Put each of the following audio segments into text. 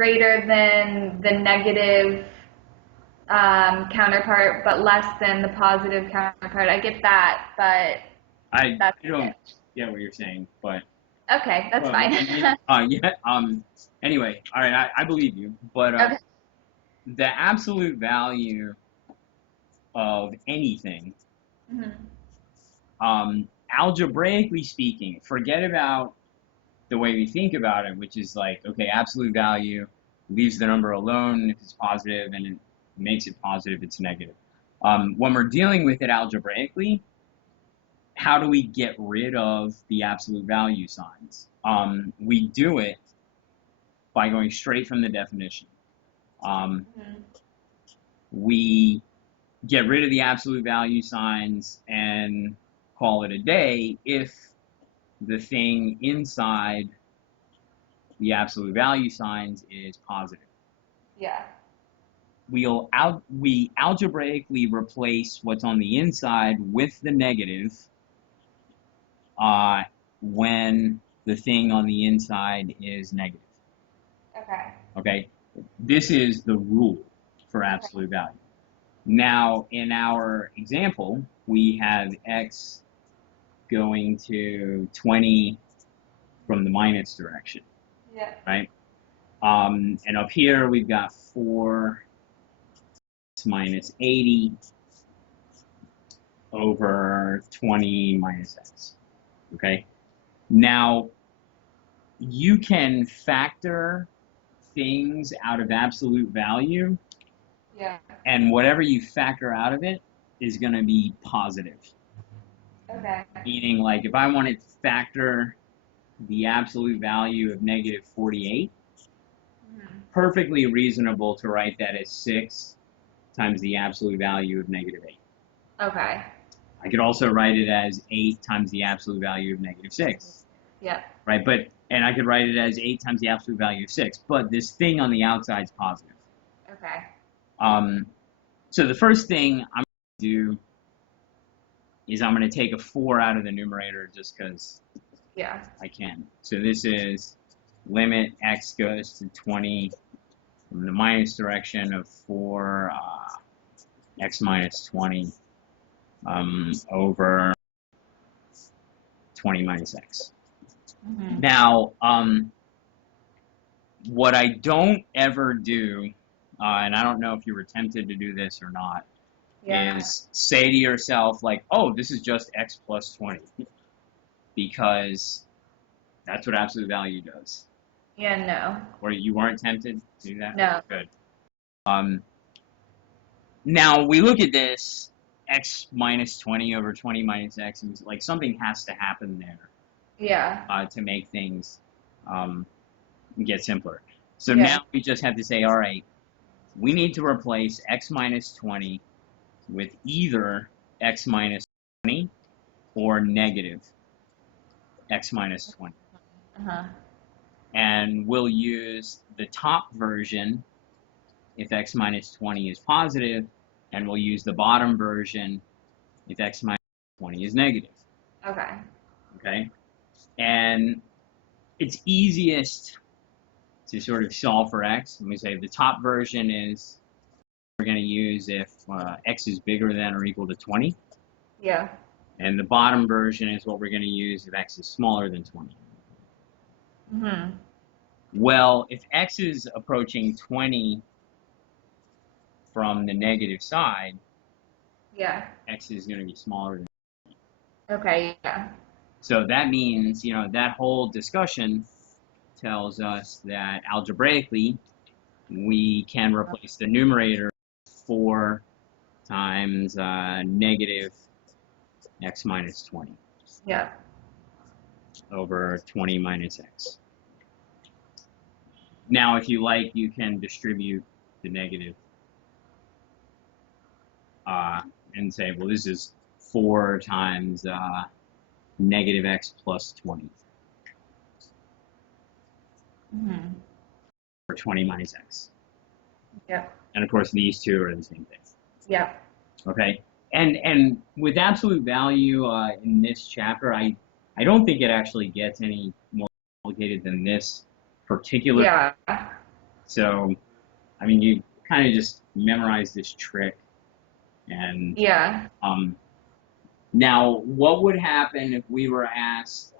greater than the negative counterpart, but less than the positive counterpart. I get that, but I that's don't it. get what you're saying, but Okay, that's well, fine. I mean, yeah. Anyway, all right, I believe you, but Okay. the absolute value of anything, Hmm. algebraically speaking, forget about the way we think about it, which is like, okay, absolute value leaves the number alone if it's positive, and it makes it positive if it's negative. When we're dealing with it algebraically, how do we get rid of the absolute value signs? We do it by going straight from the definition. Um, Hmm. we get rid of the absolute value signs and call it a day if the thing inside the absolute value signs is positive. Yeah. We algebraically replace what's on the inside with the negative uh, when the thing on the inside is negative. Okay. Okay, this is the rule for Okay. absolute value. Now, in our example, we have x going to 20 from the minus direction, Yeah. right? And up here we've got 4 minus 80 over 20 minus x, okay? Now, you can factor things out of absolute value, Yeah. and whatever you factor out of it is going to be positive. Okay. Meaning, like, if I wanted to factor the absolute value of negative 48, Hmm. perfectly reasonable to write that as 6 times the absolute value of negative 8. Okay. I could also write it as 8 times the absolute value of negative 6, Yeah. right? And I could write it as 8 times the absolute value of 6, but this thing on the outside is positive. Okay. Um, so the first thing I'm going to do is I'm going to take a 4 out of the numerator just because Yeah. I can. So this is limit x goes to 20 from the minus direction of 4 x minus 20 over 20 minus x. Hmm. Now, what I don't ever do, and I don't know if you were tempted to do this or not, Yeah. is say to yourself, like, oh, this is just x plus 20, because that's what absolute value does. Yeah. No. Or you weren't tempted to do that? No. Good. Now, we look at this, x minus 20 over 20 minus x, and like something has to happen there Yeah. to make things get simpler. So Yeah. now we just have to say, all right, we need to replace x minus 20 with either x minus 20 or negative x minus 20. Uh-huh. And we'll use the top version if x minus 20 is positive, and we'll use the bottom version if x minus 20 is negative. Okay. Okay? And it's easiest to sort of solve for x. And we say the top version is we're going to use if x is bigger than or equal to 20. Yeah. And the bottom version is what we're going to use if x is smaller than 20. Hmm. Well, if x is approaching 20 from the negative side, Yeah. x is going to be smaller than. Okay. Yeah. So that means, that whole discussion tells us that algebraically we can replace the numerator 4 times negative x minus 20 Yeah. over 20 minus x. Now, if you like, you can distribute the negative and say, well, this is 4 times negative x plus 20 Hmm. or 20 minus x. Yep. And of course, these two are the same thing. Yep. Okay? And with absolute value in this chapter, I don't think it actually gets any more complicated than this particular. Yeah. So, I mean, you kind of just memorize this trick. And Yeah. now, what would happen if we were asked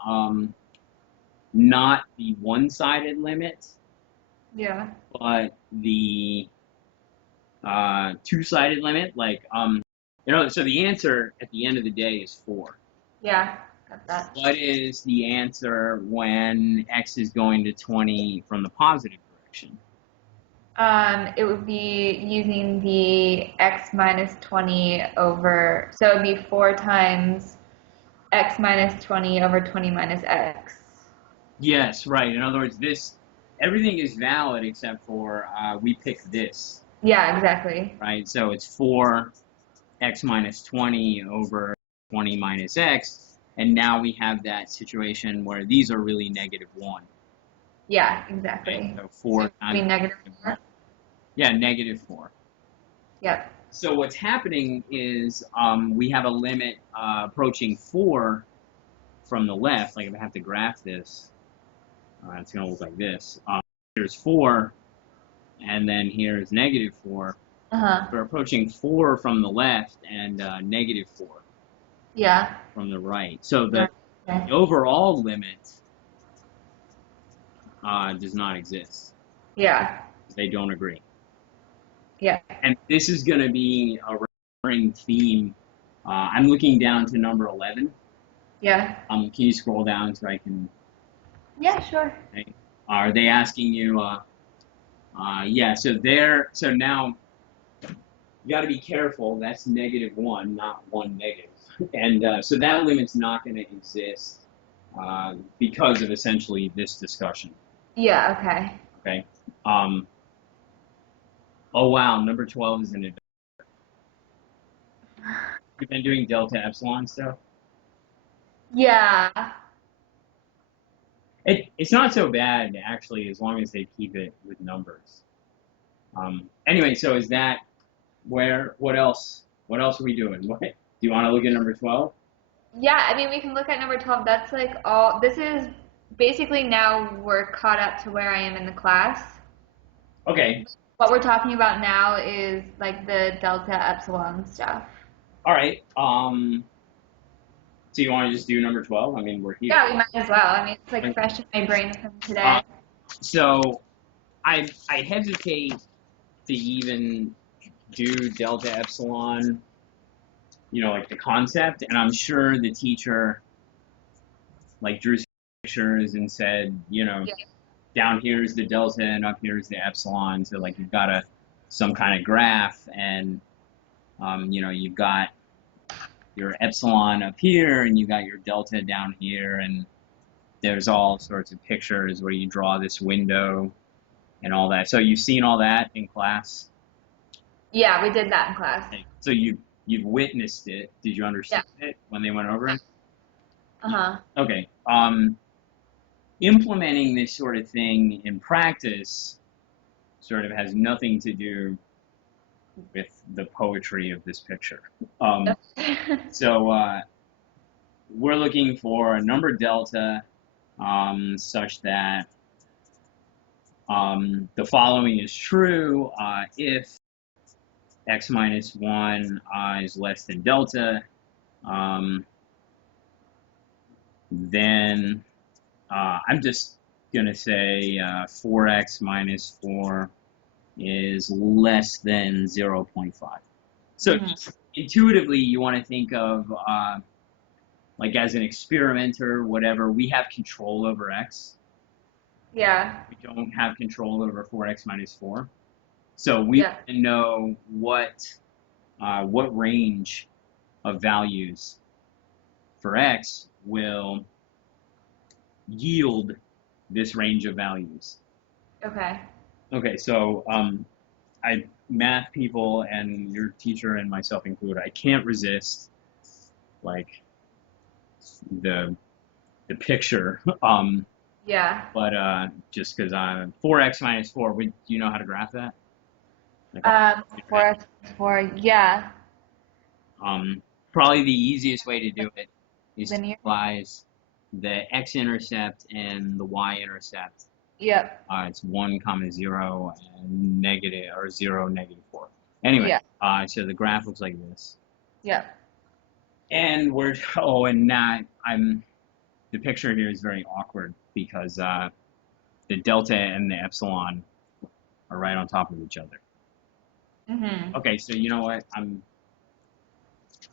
not the one-sided limit, Yeah. but the two-sided limit? Like, so the answer at the end of the day is 4. Yeah. Got that. What is the answer when x is going to 20 from the positive direction? It would be using the x minus 20 over, so it would be 4 times x minus 20 over 20 minus x. Yes, right. In other words, everything is valid except for we pick this, Yeah, exactly. right? So it's 4x minus 20 over 20 minus x, and now we have that situation where these are really -1. Yeah, Right? exactly. So So 4 it would be times negative -1. 4. Yeah, -4. Yep. So what's happening is we have a limit approaching 4 from the left. Like if I have to graph this, it's going to look like this. Here's 4, and then here's -4. Uh-huh. We're approaching 4 from the left and -4 Yeah. from the right. So Okay. the overall limit does not exist. Yeah. They don't agree. Yeah. And this is going to be a recurring theme. I'm looking down to number 11. Yeah. Can you scroll down so I can? Yeah, sure. Okay. Are they asking you? Yeah. So now you got to be careful. That's -1, not 1 negative. And so that limit's not going to exist because of essentially this discussion. Yeah, okay. Okay. Um, oh wow, number 12 is an adult. You've been doing delta epsilon stuff. Yeah. It's not so bad actually, as long as they keep it with numbers. Anyway, so is that where? What else? What else are we doing? What do you want to look at number 12? Yeah, I mean, we can look at number 12. That's like all, this is basically now we're caught up to where I am in the class. Okay. What we're talking about now is like the delta epsilon stuff. All right. So you want to just do number 12? I mean, we're here. Yeah, we might as well. I mean, it's like fresh in my brain from Uh, today. so I hesitate to even do delta epsilon, like the concept, and I'm sure the teacher like drew some pictures and said, Yeah. down here is the delta and up here is the epsilon. So like you've got some kind of graph, and you've got your epsilon up here and you got your delta down here, and there's all sorts of pictures where you draw this window and all that. So you've seen all that in class. Yeah, we did that in class. So you've witnessed it. Did you Yeah. understand it when they went over it? Uh-huh. Okay. Implementing this sort of thing in practice sort of has nothing to do with the poetry of this picture. So we're looking for a number delta such that the following is true if x minus 1 is less than delta, then I'm just going to say 4x minus 4 is less than 0.5. So intuitively, you want to think of like as an experimenter, whatever, we have control over x. Yeah. We don't have control over 4x minus 4. So we Yeah. want to know what range of values for x will yield this range of values. Okay. Okay, so math people and your teacher and myself included, I can't resist like the picture. Yeah. But just because I'm 4x minus 4, do you know how to graph that? Like, 4x minus 4. Yeah. probably the easiest way to do it is to Linear. utilize the x-intercept and the y-intercept. Yep. It's 1 comma 0 and negative or 0 negative 4. Anyway, Yeah. so the graph looks like this. Yep. And and now the picture here is very awkward because the delta and the epsilon are right on top of each other. Mhm. Okay, so you know what?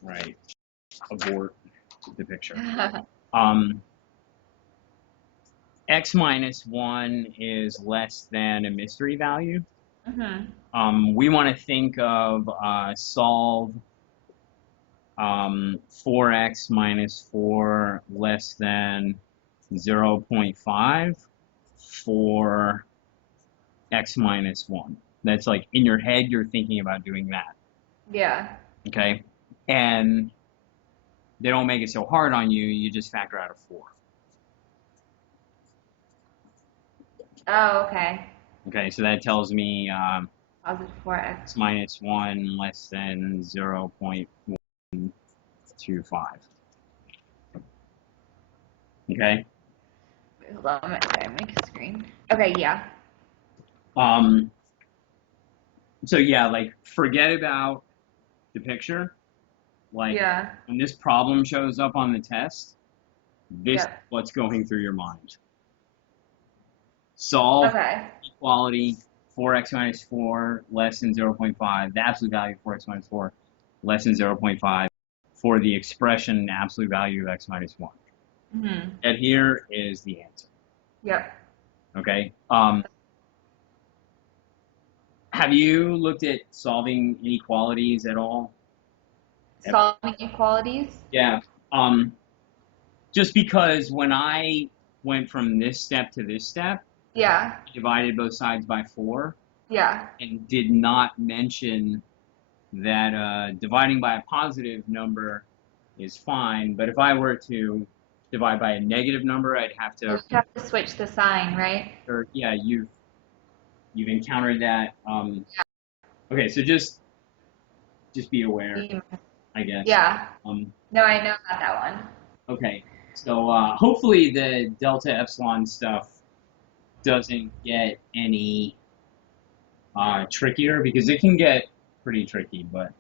Right, abort the picture. Um, X minus 1 is less than a mystery value. Mhm. We want to think of solve 4x minus 4 less than 0.5 for x minus 1. That's like in your head, you're thinking about doing that. Yeah. Okay? And they don't make it so hard on you, you just factor out a 4. Oh, okay. Okay, so that tells me Positive 4x. x minus 1 less than 0.125. Okay? Hold on, sorry, make a screen. Okay, yeah. Um, so yeah, like forget about the picture. Like Yeah. when this problem shows up on the test, this is Yep. what's going through your mind. Solve Okay. equality 4x minus 4 less than 0.5, the absolute value of 4x minus 4 less than 0.5 for the expression absolute value of x minus 1. Mhm. That here is the answer. Yep. Okay? Have you looked at solving inequalities at all? Solving inequalities? Yeah. Um, just because when I went from this step to this step, Yeah. I divided both sides by 4 Yeah. and did not mention that dividing by a positive number is fine, but if I were to divide by a negative number, I'd have Oh, to, you have to switch the sign, right? or yeah, you've encountered that. Okay, so just be aware, Yeah. I guess. Yeah. Um, No, I know about that one. okay, so hopefully the delta epsilon stuff doesn't get any trickier because it can get pretty tricky, but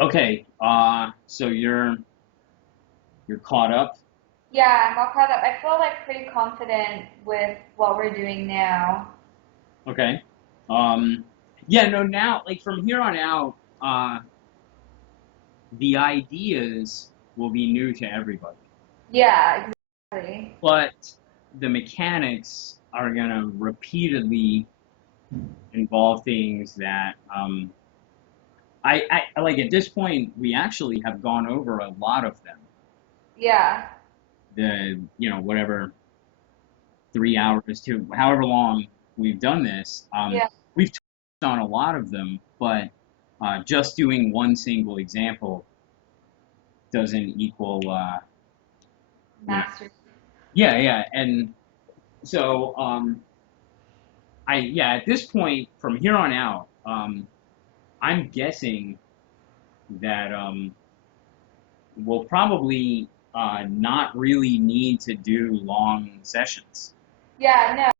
okay, so you're caught up. Yeah, I'm all caught up. I feel like pretty confident with what we're doing now. Okay. Um, yeah, no, now, like from here on out, the ideas will be new to everybody, Yeah, exactly. but the mechanics are gonna repeatedly involve things that I like at this point we actually have gone over a lot of them. Yeah. Whatever 3 hours to however long we've done this, Yeah. we've touched on a lot of them, but just doing one single example doesn't equal, you know, Master. yeah, and so at this point from here on out, I'm guessing that we'll probably not really need to do long sessions. Yeah, no.